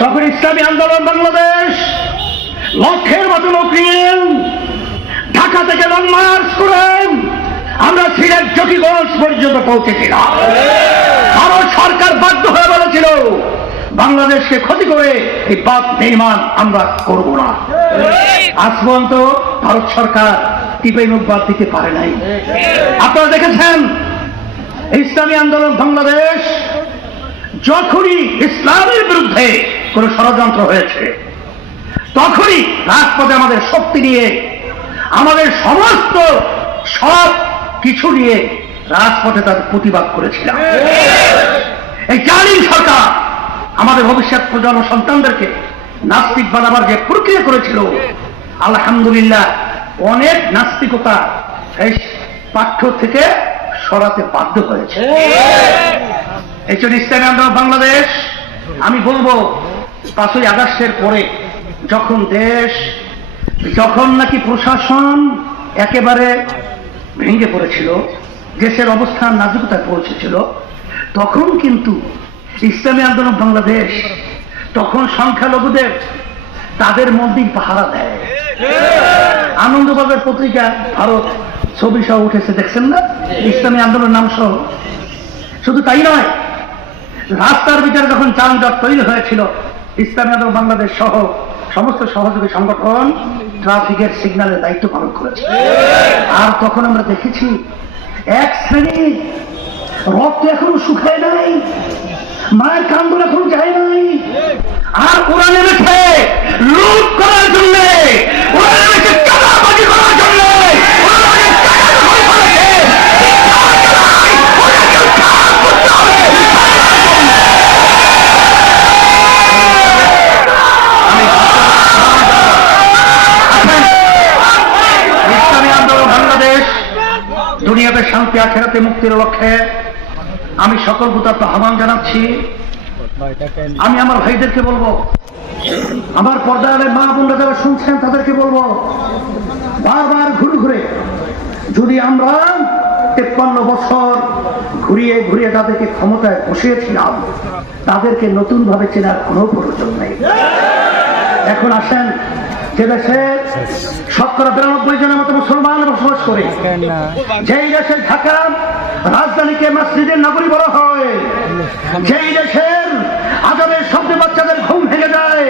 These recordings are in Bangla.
তখন ইসলামী আন্দোলন বাংলাদেশ লক্ষের মতো লোক নিয়ে ঢাকা থেকে লং মার্চ আমরা সিলেট জকিগঞ্জ পর্যন্ত পৌঁছেছিলাম। ভারত সরকার বাধ্য হয়ে বলেছিল, বাংলাদেশকে ক্ষতি করে এই বাদ নির্মাণ আমরা করব না। আজ পর্যন্ত ভারত সরকার টিপে মুখ বাদ দিতে পারে নাই। আপনারা দেখেছেন, ইসলামী আন্দোলন বাংলাদেশ যখনই ইসলামের বিরুদ্ধে কোন ষড়যন্ত্র হয়েছে। তখনই রাজপথে আমাদের শক্তি নিয়ে, আমাদের সমস্ত সব কিছু নিয়ে রাজপথে তাদের প্রতিবাদ করেছিলাম। এই জালিম সরকার আমাদের ভবিষ্যৎ প্রজন্ম সন্তানদেরকে নাস্তিক বানাবার যে প্রক্রিয়া করেছিল, আলহামদুলিল্লাহ অনেক নাস্তিকতা এই পাঠ্য থেকে সরাতে বাধ্য হয়েছে। এই জন্য ইসলামী আন্দোলন বাংলাদেশ, আমি বলব পাঁচই আগস্টের পরে যখন দেশ, যখন নাকি প্রশাসন একেবারে ভেঙে পড়েছিল, দেশের অবস্থান নাজুকতায় পৌঁছেছিল, তখন কিন্তু ইসলামী আন্দোলন বাংলাদেশ, তখন সংখ্যালঘুদের তাদের মন্দির পাহারা দেয়। আনন্দবাজার পত্রিকা ভারত ছবি সহ উঠেছে, দেখছেন না? ইসলামী আন্দোলন নাম সহ। শুধু তাই নয়, রাস্তার ভিতরে যখন যানজট তৈরি হয়েছিল ইসলামী আন্দোলন বাংলাদেশ সহ সমস্ত সহযোগী সংগঠন ট্রাফিকের সিগন্যালের দায়িত্ব পালন করেছে। আর তখন আমরা দেখেছি এক শ্রেণি রক্ত এখনও শুকায় নাই, মায়ের কান্দন এখন যায় নাই। আর ওরা নেমেছে দুনিয়াতে শান্তি, আখেরাতে মুক্তির লক্ষ্যে আমি সকল ভূতাত্ম আহ্বান জানাচ্ছি। আমি আমার ভাইদেরকে বলব, আমার পর্দায় মা বোনরা যারা শুনছেন, তাদেরকে বলব, বারবার ঘুরে ঘুরে, যদি আমরা তেপ্পান্ন বছর ঘুরিয়ে ঘুরিয়ে তাদেরকে ক্ষমতায় বসিয়েছিলাম, তাদেরকে নতুন ভাবে চেনার কোনো প্রয়োজন নেই। এখন আসেন, যে দেশে শতকরা বিরানব্বই জনের মতো মুসলমান বসবাস করে। যেই দেশের ঢাকা রাজধানীকে মসজিদের নগরী বলা হয় যেই দেশের আজানের শব্দে বাচ্চাদের ঘুম ভেঙে যায়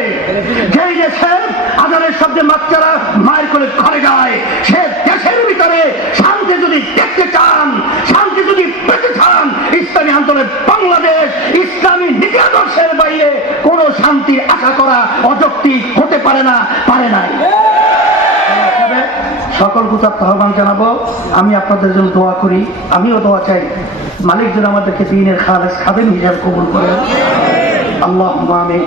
যেই দেশের আজানের শব্দে বাচ্চারা মায়ের করে ঘরে যায় সে দেশের ভিতরে শান্তি যদি দেখতে চান শান্তি যদি পেতে চান ইসলামী আন্দোলন বাংলাদেশ ইসলামী নীতি আদর্শের বাইরে কোনো শান্তি আশা করা অযৌক্তিক হতে পারে না পারে নাই। সকল গুতার আহ্বান জানাব। আমি আপনাদের জন্য দোয়া করি। আমিও দোয়া চাই। মালিক যেন আমাদেরকে দিনের খালেস খাদেম হিসাবে কবুল করেন। আল্লাহ আমি